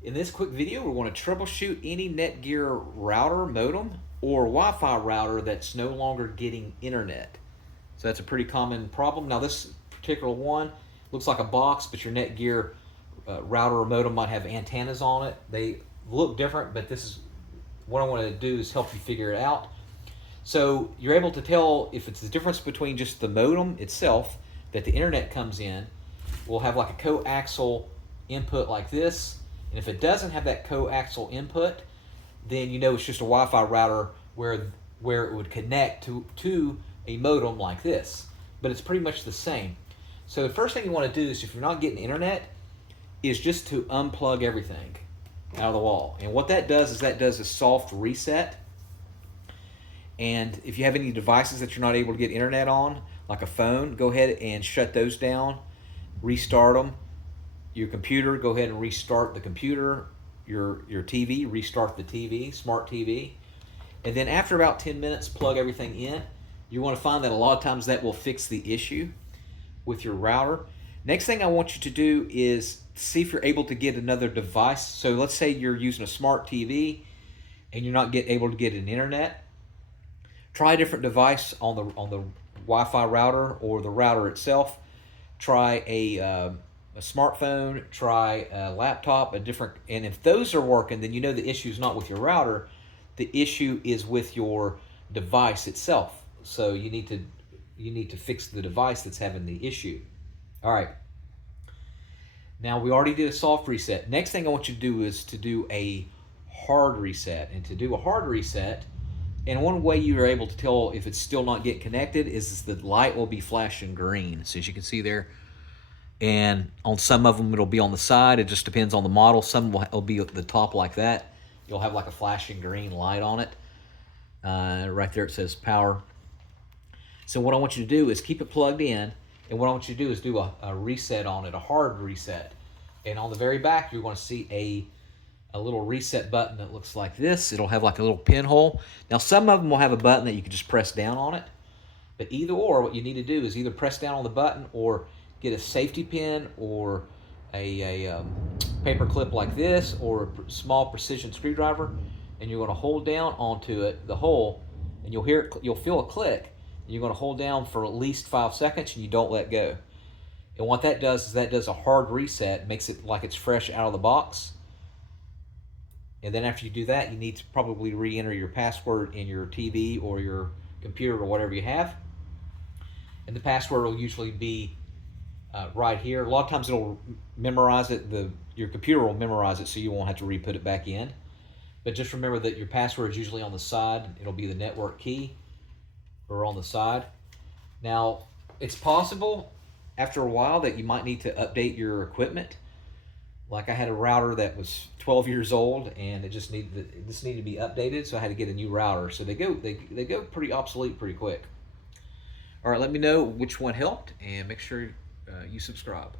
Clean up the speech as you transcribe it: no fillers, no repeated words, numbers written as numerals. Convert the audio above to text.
In this quick video, we're going to troubleshoot any NETGEAR router, modem, or Wi-Fi router that's no longer getting internet. So that's a pretty common problem. Now this particular one looks like a box, but your NETGEAR router or modem might have antennas on it. They look different, but this is what I want to do is help you figure it out. So you're able to tell if it's the difference between just the modem itself that the internet comes in. We'll have like a coaxial input like this. And if it doesn't have that coaxial input, then you know it's just a Wi-Fi router where it would connect to a modem like this. But it's pretty much the same. So the first thing you want to do is, if you're not getting internet, is just to unplug everything out of the wall. And what that does is a soft reset. And if you have any devices that you're not able to get internet on, like a phone, go ahead and shut those down, restart them. Your computer, go ahead and restart the computer. Your TV, restart the TV, smart TV. And then after about 10 minutes, plug everything in. You want to find that a lot of times that will fix the issue with your router. Next thing I want you to do is see if you're able to get another device. So let's say you're using a smart TV and you're not able to get an internet. Try a different device on the Wi-Fi router or the router itself. Try a smartphone, try a laptop, and if those are working, then you know the issue is not with your router. The issue is with your device itself. So you need to fix the device that's having the issue. All right. Now we already did a soft reset. Next thing I want you to do is to do a hard reset. And to do a hard reset, and one way you are able to tell if it's still not getting connected is the light will be flashing green. So as you can see there, and on some of them it'll be on the side. It just depends on the model. Some will be at the top like that. You'll have like a flashing green light on it. Right there it says power. So what I want you to do is keep it plugged in, and what I want you to do is do a reset on it, a hard reset. And on the very back you're going to see a little reset button that looks like this. It'll have like a little pinhole. Now some of them will have a button that you can just press down on it. But either or, what you need to do is either press down on the button or get a safety pin or a paper clip like this, or a small precision screwdriver, and you're going to hold down onto it, the hole, and you'll feel a click, and you're going to hold down for at least 5 seconds, and you don't let go. And what that does is that does a hard reset, makes it like it's fresh out of the box. And then after you do that, you need to probably re-enter your password in your TV or your computer or whatever you have. And the password will usually be right here. A lot of times it'll memorize it. Your computer will memorize it, so you won't have to re-put it back in. But just remember that your password is usually on the side. It'll be the network key or on the side. Now, it's possible after a while that you might need to update your equipment. Like I had a router that was 12 years old, and it just needed to be updated, so I had to get a new router. So they go pretty obsolete pretty quick. All right, let me know which one helped, and make sure you subscribe.